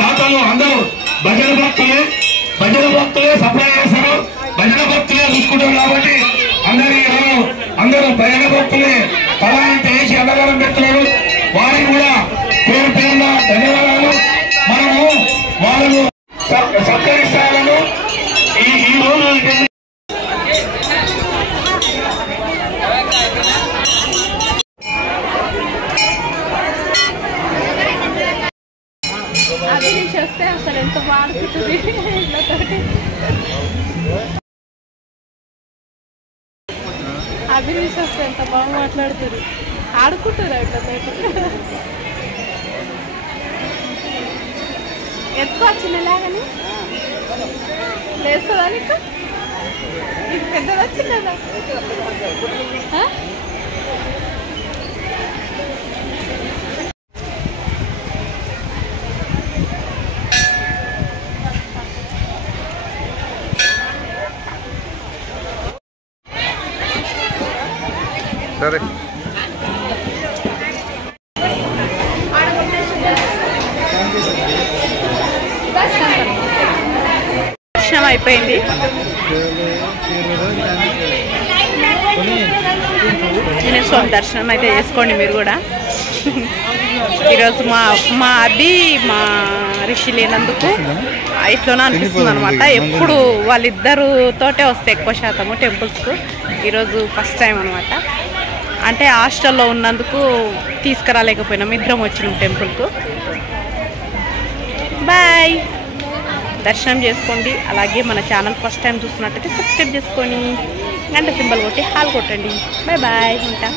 దాతలు అందరూ భజన భక్తులే సప్లై చేస్తారు, భజన భక్తులే చూసుకుంటారు. కాబట్టి అందరూ భజన భక్తులే పలాంటి వేసి అన్నదానం పెడుతున్నారు. వారికి కూడా పేరు పేరున ధన్యవాదాలు. మనము వాళ్ళను సత్కరిస్తాలను ఈ రోజు అభినీష్ వస్తే అసలు ఎంత బాగుంటుంది. అభినీష్ వస్తే ఎంత బాగా మాట్లాడుతుంది, ఆడుకుంటారు అట్లా ఎక్కువ చిన్నలాగాని లేస్తుందా నీకు? నీకు పెద్దది వచ్చిందా? సరే దర్శనం అయిపోయింది. స్వామి దర్శనం అయితే చేసుకోండి మీరు కూడా. ఈరోజు మా అబ్బి మా రిషి లేనందుకు ఇట్లోనే అనిపిస్తుంది అనమాట. ఎప్పుడు వాళ్ళిద్దరుతోటే వస్తాయి ఎక్కువ శాతము టెంపుల్స్కు. ఈరోజు ఫస్ట్ టైం అనమాట. అంటే హాస్టల్లో ఉన్నందుకు తీసుకురాలేకపోయినాం, ఇద్దరం వచ్చినాం టెంపుల్కు. బాయ్. దర్శనం చేసుకోండి. అలాగే మన ఛానల్ ఫస్ట్ టైం చూస్తున్నట్టయితే సబ్స్క్రైబ్ చేసుకొని గంట సింబల్ కొట్టి హాల్ కొట్టండి. Bye bye. ఉంటా.